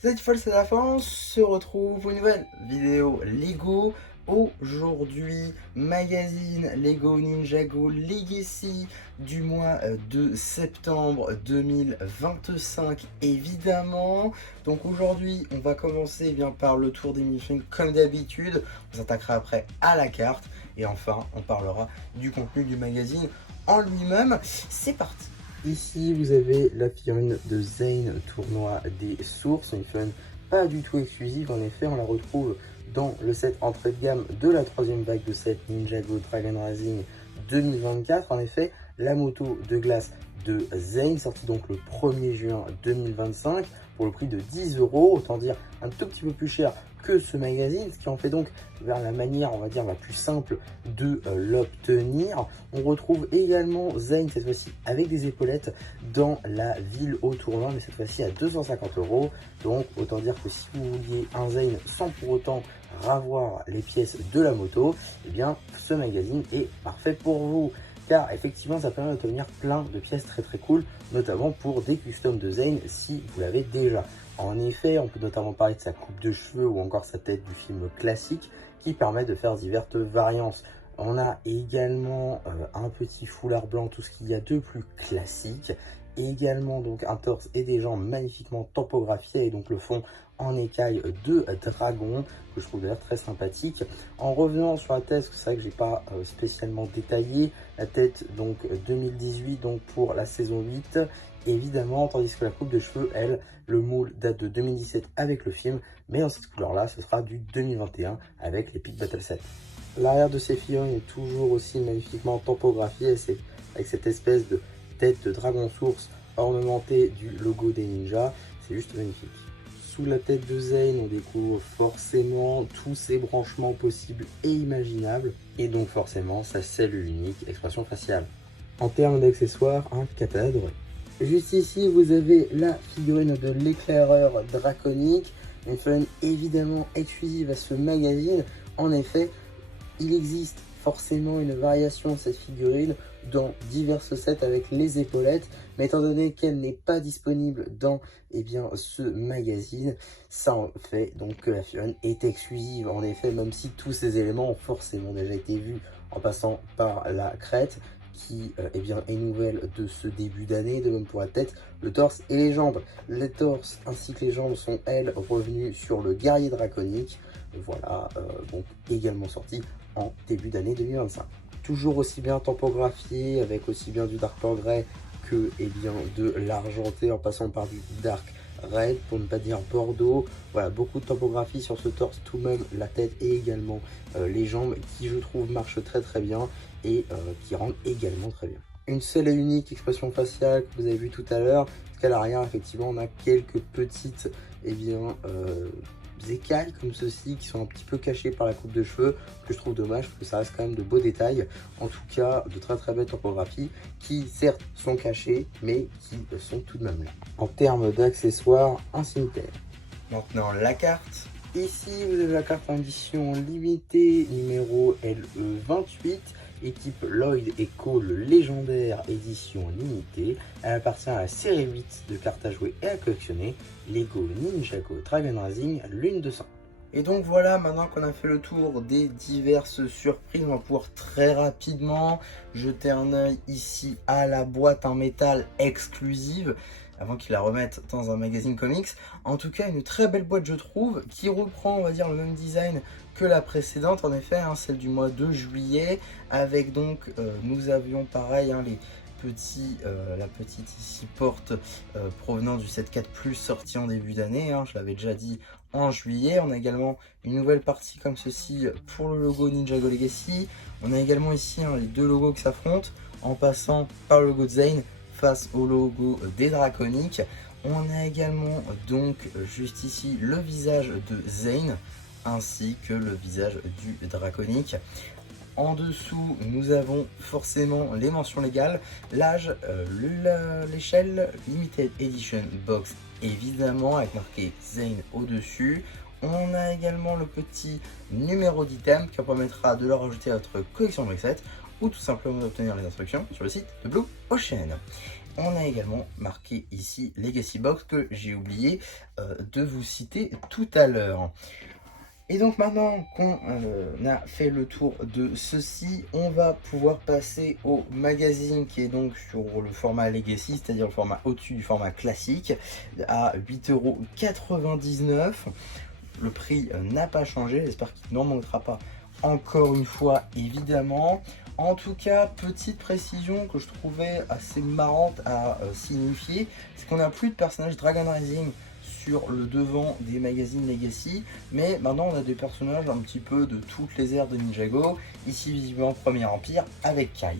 Cette fois c'est la fin, on se retrouve pour une nouvelle vidéo Lego. Aujourd'hui, magazine Lego Ninjago Legacy du mois de septembre 2025 évidemment. Donc aujourd'hui, on va commencer bien par le tour des mini-figurines comme d'habitude. On s'attaquera après à la carte et enfin, on parlera du contenu du magazine en lui-même. C'est parti. Ici, vous avez la figurine de Zane, tournoi des sources, une figurine pas du tout exclusive. En effet, on la retrouve dans le set entrée de gamme de la troisième vague de set Ninjago Dragon Rising 2024. En effet, la moto de glace de Zane, sortie donc le 1er juin 2025 pour le prix de 10 €, autant dire un tout petit peu plus cher que ce magazine, ce qui en fait donc vers la manière, on va dire, la plus simple de l'obtenir. On retrouve également Zane, cette fois-ci avec des épaulettes, dans la ville au tournoi, mais cette fois-ci à 250 €. Donc autant dire que si vous vouliez un Zane sans pour autant ravoir les pièces de la moto, eh bien ce magazine est parfait pour vous. Car effectivement, ça permet d'obtenir plein de pièces très cool, notamment pour des customs de Zane si vous l'avez déjà. En effet, on peut notamment parler de sa coupe de cheveux ou encore sa tête du film classique qui permet de faire diverses variantes. On a également un petit foulard blanc, tout ce qu'il y a de plus classique. Également donc un torse et des jambes magnifiquement tampographiés et donc le fond en écaille de dragon que je trouve d'ailleurs très sympathique. En revenant sur la tête, c'est vrai que j'ai pas spécialement détaillé la tête, donc 2018 donc pour la saison 8 évidemment, tandis que la coupe de cheveux, elle, le moule date de 2017 avec le film, mais dans cette couleur là ce sera du 2021 avec l'Epic Battle Set. L'arrière de ces figurines est toujours aussi magnifiquement tampographié, c'est avec cette espèce de tête de dragon source ornementée du logo des ninjas, c'est juste magnifique. Sous la tête de Zane, on découvre forcément tous ses branchements possibles et imaginables, et donc forcément sa cellule unique, expression faciale. En termes d'accessoires, un katana doré. Juste ici, vous avez la figurine de l'éclaireur draconique, une figurine évidemment exclusive à ce magazine. En effet, il existe forcément une variation de cette figurine dans divers sets avec les épaulettes, mais étant donné qu'elle n'est pas disponible dans ce magazine, ça en fait donc que la figurine est exclusive. En effet, même si tous ces éléments ont forcément déjà été vus en passant par la crête, qui est nouvelle de ce début d'année, de même pour la tête, le torse et les jambes. Les torses ainsi que les jambes sont, elles, revenues sur le guerrier draconique. Voilà, donc également sorti en début d'année 2025. Toujours aussi bien tampographié, avec aussi bien du Dark Grey que de l'argenté, en passant par du Dark Red, pour ne pas dire Bordeaux. Voilà, beaucoup de topographie sur ce torse, tout de même la tête et également les jambes, qui je trouve marchent très bien et qui rendent également très bien. Une seule et unique expression faciale que vous avez vu tout à l'heure, parce qu'à l'arrière, effectivement, on a quelques petites écailles comme ceci qui sont un petit peu cachées par la coupe de cheveux, que je trouve dommage parce que ça reste quand même de beaux détails. En tout cas, de très belles topographies qui certes sont cachées mais qui sont tout de même là. En termes d'accessoires, un cimetière. Maintenant la carte. Ici vous avez la carte en édition limitée numéro LE28, équipe Lloyd et Cole légendaire édition limitée. Elle appartient à la série 8 de cartes à jouer et à collectionner, Lego Ninjago Dragon Rising Lune 200. Et donc voilà, maintenant qu'on a fait le tour des diverses surprises, on va pouvoir très rapidement jeter un œil ici à la boîte en métal exclusive, avant qu'ils la remettent dans un magazine comics. En tout cas, une très belle boîte je trouve, qui reprend, on va dire, le même design que la précédente, en effet, celle du mois de juillet, avec donc, nous avions pareil, la petite ici porte provenant du set 4 Plus sorti en début d'année, je l'avais déjà dit en juillet. On a également une nouvelle partie comme ceci pour le logo Ninjago Legacy. On a également ici les deux logos qui s'affrontent en passant par le logo de Zane face au logo des Draconiques. On a également donc juste ici le visage de Zane ainsi que le visage du Draconique. En dessous, nous avons forcément les mentions légales, l'âge, l'échelle, Limited Edition Box évidemment avec marqué Zane au-dessus. On a également le petit numéro d'item qui vous permettra de le rajouter à votre collection de set ou tout simplement d'obtenir les instructions sur le site de Blue Ocean. on a également marqué ici Legacy Box que j'ai oublié de vous citer tout à l'heure. Et donc maintenant qu'on a fait le tour de ceci, on va pouvoir passer au magazine qui est donc sur le format Legacy, c'est-à-dire le format au-dessus du format classique, à 8,99 €. Le prix n'a pas changé, j'espère qu'il n'en manquera pas encore une fois évidemment. En tout cas, petite précision que je trouvais assez marrante à signifier, c'est qu'on n'a plus de personnage Dragon Rising sur le devant des magazines Legacy, mais maintenant on a des personnages un petit peu de toutes les ères de Ninjago, ici visiblement Premier Empire avec Kai.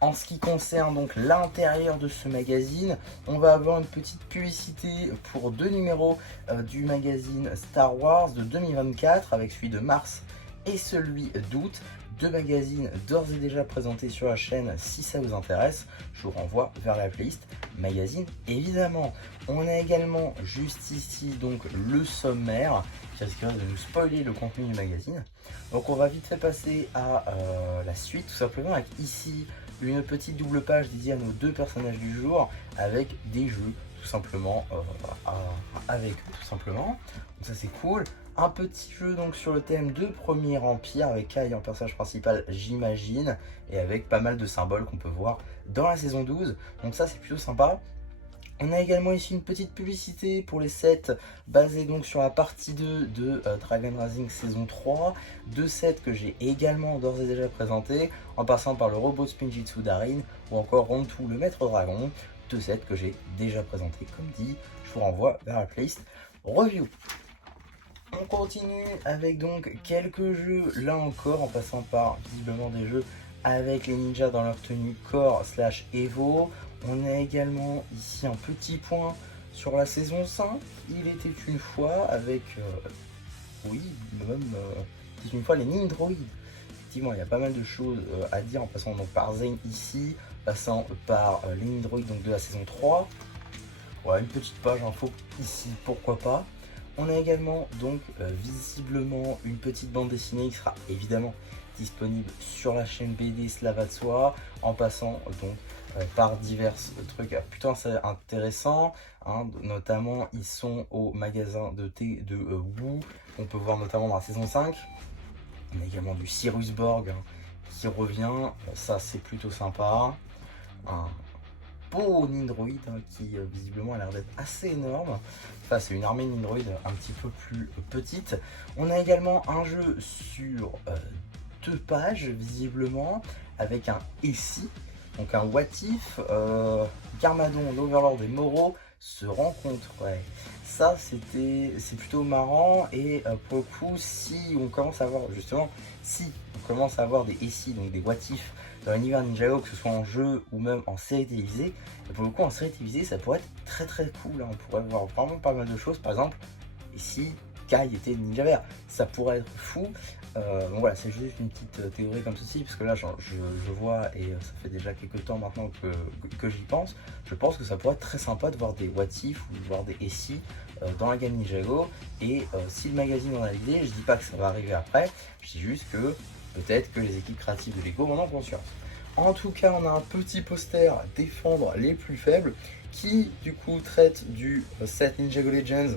En ce qui concerne donc l'intérieur de ce magazine, on va avoir une petite publicité pour 2 numéros du magazine Star Wars de 2024 avec celui de mars et celui d'août. 2 magazines d'ores et déjà présentés sur la chaîne si ça vous intéresse. Je vous renvoie vers la playlist magazine évidemment. On a également juste ici donc le sommaire qui risquerait de nous spoiler le contenu du magazine. Donc on va vite fait passer à la suite tout simplement avec ici une petite double page dédiée à nos 2 personnages du jour avec des jeux tout simplement avec eux tout simplement. Donc ça c'est cool. Un petit jeu donc sur le thème de Premier Empire avec Kai en personnage principal j'imagine et avec pas mal de symboles qu'on peut voir dans la saison 12. Donc ça c'est plutôt sympa. On a également ici une petite publicité pour les sets basés donc sur la partie 2 de Dragon Rising saison 3. 2 sets que j'ai également d'ores et déjà présentés en passant par le robot Spinjitzu Darin ou encore Rontu le maître dragon. 2 sets que j'ai déjà présentés comme dit. Je vous renvoie vers la playlist review. On continue avec donc quelques jeux là encore en passant par visiblement des jeux avec les ninjas dans leur tenue Core / Evo. On a également ici un petit point sur la saison 5. Il était une fois avec oui même une fois les Nindroid. Effectivement il y a pas mal de choses à dire en passant donc par Zane ici, passant par les Nindroid donc de la saison 3. Voilà une petite page info ici pourquoi pas. On a également donc visiblement une petite bande dessinée qui sera évidemment disponible sur la chaîne BD Slava de Soi en passant donc par divers trucs plutôt intéressants hein, notamment ils sont au magasin de thé de Wu, on peut voir notamment dans la saison 5. On a également du Cyrus Borg hein, qui revient, ça c'est plutôt sympa. Un beau Nindroid hein, qui visiblement a l'air d'être assez énorme. Enfin, c'est une armée Nindroid un petit peu plus petite. On a également un jeu sur 2 pages visiblement avec un ici, donc un what if, Garmadon, l'Overlord et Moro se rencontrent. Ouais. Ça c'est plutôt marrant et pour le coup si on commence à avoir justement des ici donc des what if dans l'univers Ninjago, que ce soit en jeu ou même en série télévisée, et pour le coup en série télévisée ça pourrait être très cool hein. On pourrait voir vraiment pas mal de choses, par exemple ici Kai était ninja vert, ça pourrait être fou. Donc voilà, c'est juste une petite théorie comme ceci, parce que là je vois, et ça fait déjà quelques temps maintenant que j'y pense, je pense que ça pourrait être très sympa de voir des what if ou de voir des SI dans la gamme Ninjago, et si le magazine en a l'idée, je dis pas que ça va arriver après, je dis juste que peut-être que les équipes créatives de Lego en ont conscience. En tout cas, on a un petit poster défendre les plus faibles, qui du coup traite du set Ninjago Legends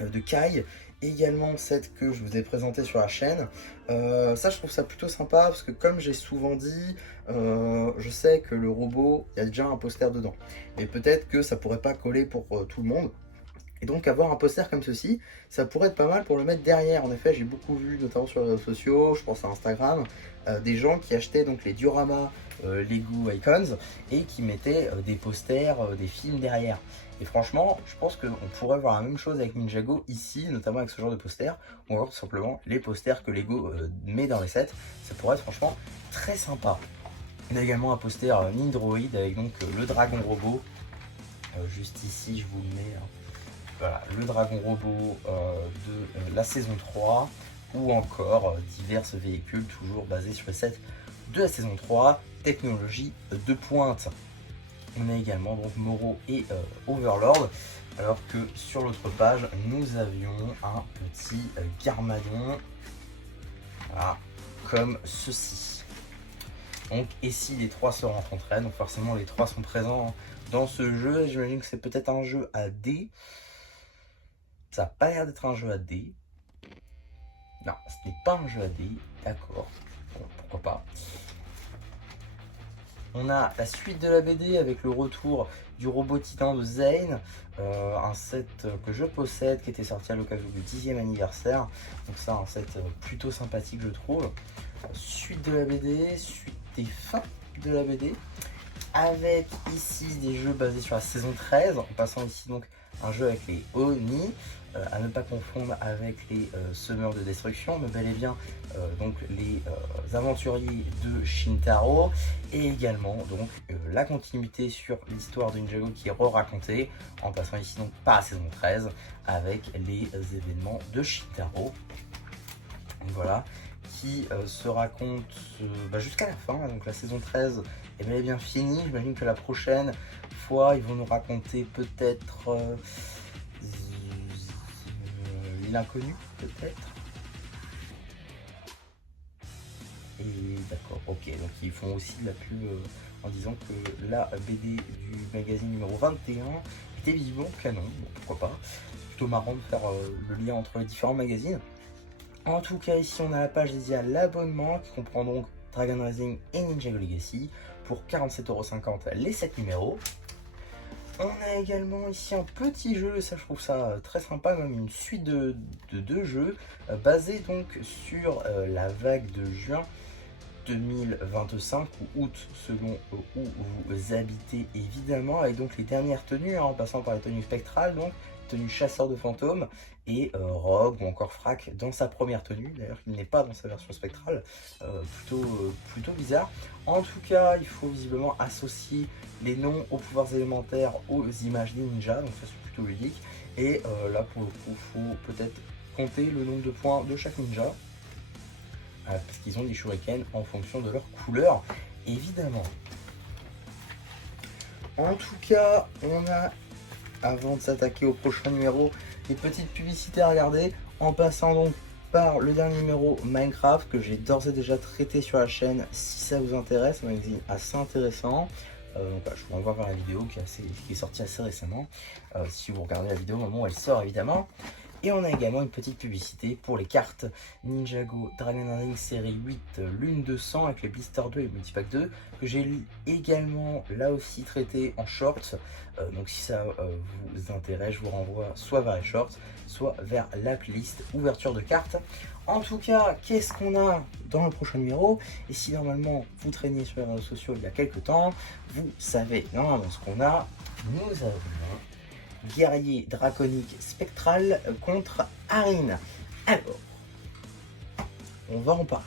de Kai, également set que je vous ai présenté sur la chaîne. Ça je trouve ça plutôt sympa parce que comme j'ai souvent dit, je sais que le robot, il y a déjà un poster dedans, mais peut-être que ça pourrait pas coller pour tout le monde. Et donc avoir un poster comme ceci, ça pourrait être pas mal pour le mettre derrière. En effet, j'ai beaucoup vu, notamment sur les réseaux sociaux, je pense à Instagram, des gens qui achetaient donc les dioramas Lego Icons et qui mettaient des posters, des films derrière. Et franchement, je pense qu'on pourrait voir la même chose avec Ninjago ici, notamment avec ce genre de posters, ou alors tout simplement les posters que Lego met dans les sets. Ça pourrait être franchement très sympa. On a également un poster Nindroid avec donc le dragon robot. Juste ici, je vous le mets. Hein. Voilà, le dragon robot de la saison 3, ou encore divers véhicules toujours basés sur les sets de la saison 3, technologie de pointe. On a également donc Moro et Overlord, alors que sur l'autre page, nous avions un petit Garmadon, voilà, comme ceci. Donc, et si les trois se rencontraient, donc forcément les trois sont présents dans ce jeu. J'imagine que c'est peut-être un jeu à dés. Ça n'a pas l'air d'être un jeu à dés. Non, ce n'est pas un jeu à dés. D'accord. Bon, pourquoi pas. On a la suite de la BD avec le retour du robot titan de Zane, un set que je possède qui était sorti à l'occasion du 10e anniversaire. Donc ça, un set plutôt sympathique je trouve. Suite de la BD, suite des fins de la BD, avec ici des jeux basés sur la saison 13, en passant ici donc un jeu avec les Oni, à ne pas confondre avec les semeurs de destruction, mais bel et bien donc les aventuriers de Shintaro, et également donc la continuité sur l'histoire de Ninjago qui est re-racontée, en passant ici donc par la saison 13 avec les événements de Shintaro. Donc voilà, qui se raconte jusqu'à la fin, donc la saison 13 est bel et bien finie. J'imagine que la prochaine fois ils vont nous raconter peut-être l'inconnu peut-être. Et d'accord, ok, donc ils font aussi de la pub en disant que la BD du magazine numéro 21 était visiblement canon, bon, pourquoi pas. Plutôt marrant de faire le lien entre les différents magazines. En tout cas, ici on a la page dédiée à l'abonnement qui comprend donc Dragon Rising et Ninjago Legacy pour 47,50€ les 7 numéros. On a également ici un petit jeu, ça je trouve ça très sympa, même une suite de 2 jeux basés donc sur la vague de juin 2025 ou août selon où vous habitez évidemment, avec donc les dernières tenues, en passant par les tenues spectrales, donc tenue chasseur de fantômes et Rogue ou encore Frac dans sa première tenue, d'ailleurs il n'est pas dans sa version spectrale, plutôt bizarre. En tout cas il faut visiblement associer les noms aux pouvoirs élémentaires aux images des ninjas, donc ça c'est plutôt ludique, et là pour le coup il faut peut-être compter le nombre de points de chaque ninja, parce qu'ils ont des shurikens en fonction de leur couleur évidemment. En tout cas on a, avant de s'attaquer au prochain numéro, des petites publicités à regarder, en passant donc par le dernier numéro Minecraft que j'ai d'ores et déjà traité sur la chaîne si ça vous intéresse, un magazine assez intéressant. Donc je vous renvoie vers la vidéo qui est sortie assez récemment, si vous regardez la vidéo au moment où elle sort évidemment. Et on a également une petite publicité pour les cartes Ninjago Dragon Ring série 8 Lune 200 avec les Blister 2 et Multipack 2 que j'ai également là aussi traité en shorts. Donc si ça vous intéresse, je vous renvoie soit vers les shorts, soit vers la playlist ouverture de cartes. En tout cas, qu'est-ce qu'on a dans le prochain numéro? Et si normalement vous traîniez sur les réseaux sociaux il y a quelques temps, vous savez normalement ce qu'on a. Nous avons guerrier draconique spectral contre Arin. Alors, on va en parler.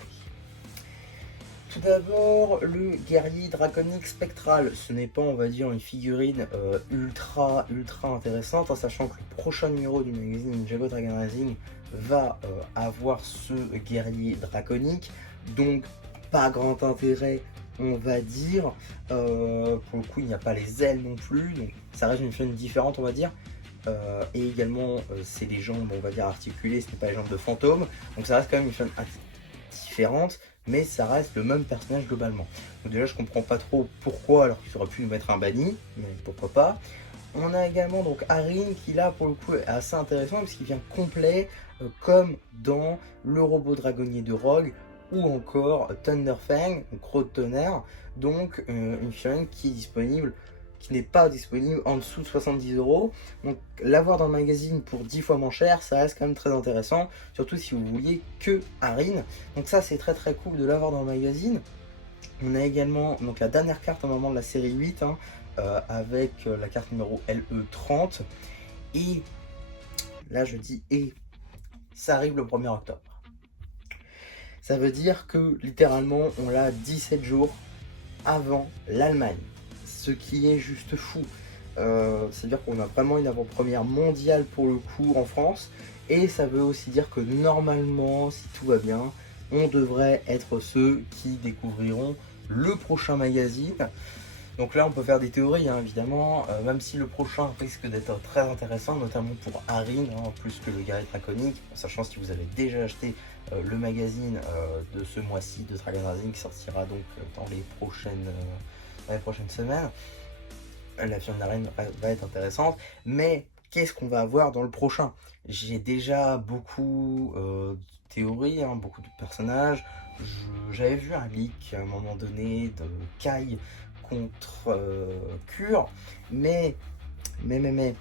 Tout d'abord, le guerrier draconique spectral, ce n'est pas, on va dire, une figurine ultra intéressante, en sachant que le prochain numéro du magazine Ninjago Dragon Rising va avoir ce guerrier draconique, donc pas grand intérêt, on va dire. Pour le coup il n'y a pas les ailes non plus, donc ça reste une figurine différente on va dire. Et également c'est des jambes on va dire articulées, ce n'est pas les jambes de fantôme, donc ça reste quand même une figurine différente, mais ça reste le même personnage globalement. Donc déjà je comprends pas trop pourquoi alors qu'ils auraient pu nous mettre un banni, mais pourquoi pas. On a également donc Arin qui là pour le coup est assez intéressant parce qu'il vient complet comme dans le robot dragonnier de Rogue ou encore Thunderfang, donc Croc de tonnerre, donc une figurine qui est disponible, qui n'est pas disponible en dessous de 70€. Donc l'avoir dans le magazine pour 10 fois moins cher, ça reste quand même très intéressant, surtout si vous vouliez que Arin. Donc ça c'est très cool de l'avoir dans le magazine. On a également donc la dernière carte au moment de la série 8, avec la carte numéro LE30. Et là je dis et, ça arrive le 1er octobre. Ça veut dire que littéralement on l'a 17 jours avant l'Allemagne, ce qui est juste fou. C'est-à-dire qu'on a vraiment une avant-première mondiale pour le coup en France, et ça veut aussi dire que normalement, si tout va bien, on devrait être ceux qui découvriront le prochain magazine. Donc là on peut faire des théories évidemment, même si le prochain risque d'être très intéressant, notamment pour Arin, plus que le guerrier draconique, sachant si vous avez déjà acheté le magazine de ce mois-ci de Dragon Rising qui sortira donc dans les prochaines semaines. La finale d'arène va être intéressante, mais qu'est-ce qu'on va avoir dans le prochain? J'ai déjà beaucoup de théories, hein, beaucoup de personnages. J'avais vu un leak à un moment donné de Kai contre Cure, mais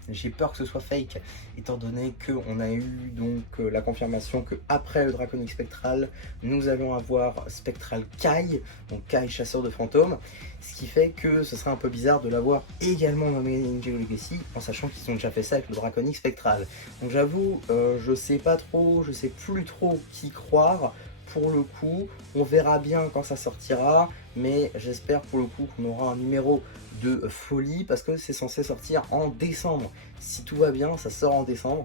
j'ai peur que ce soit fake, étant donné qu'on a eu donc la confirmation que après le Draconic Spectral, nous allons avoir Spectral Kai, donc Kai chasseur de fantômes, ce qui fait que ce serait un peu bizarre de l'avoir également dans Ninja Legacy, en sachant qu'ils ont déjà fait ça avec le Draconic Spectral. Donc j'avoue, je sais pas trop, je sais plus trop qui croire. Pour le coup, on verra bien quand ça sortira, mais j'espère pour le coup qu'on aura un numéro de folie parce que c'est censé sortir en décembre. Si tout va bien, ça sort en décembre.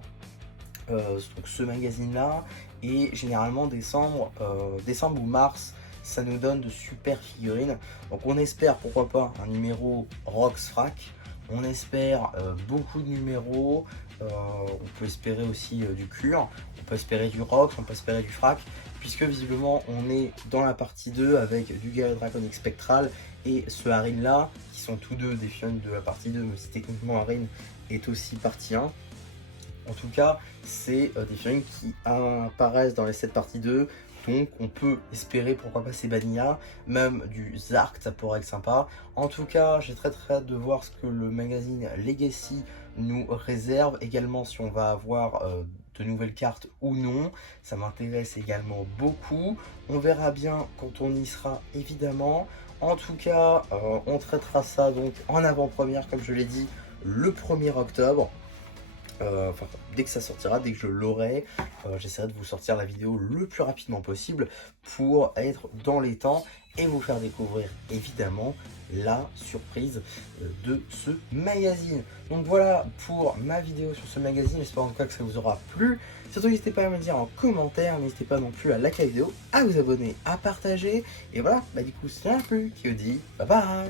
Donc ce magazine là, et généralement décembre ou mars, ça nous donne de super figurines. Donc on espère pourquoi pas un numéro Rox Frac. On espère beaucoup de numéros. On peut espérer aussi du Cure, on peut espérer du Rox, on peut espérer du Frac, puisque visiblement on est dans la partie 2 avec du Gale Draconic Spectral et ce Harin là, qui sont tous deux des figurines de la partie 2, mais si techniquement Harin est aussi partie 1. En tout cas, c'est des figurines qui apparaissent dans les 7 parties 2, donc on peut espérer pourquoi pas ces Vanilla, même du Zark, ça pourrait être sympa. En tout cas, j'ai très hâte de voir ce que le magazine Legacy nous réserve, également si on va avoir de nouvelles cartes ou non, ça m'intéresse également beaucoup. On verra bien quand on y sera évidemment. En tout cas, on traitera ça donc en avant-première, comme je l'ai dit, le 1er octobre. Enfin, dès que ça sortira, dès que je l'aurai, j'essaierai de vous sortir la vidéo le plus rapidement possible pour être dans les temps et vous faire découvrir évidemment la surprise de ce magazine. Donc voilà pour ma vidéo sur ce magazine, j'espère en tout cas que ça vous aura plu. Surtout n'hésitez pas à me dire en commentaire, n'hésitez pas non plus à liker la vidéo, à vous abonner, à partager. Et voilà, bah du coup c'est un plus qui vous dit bye bye.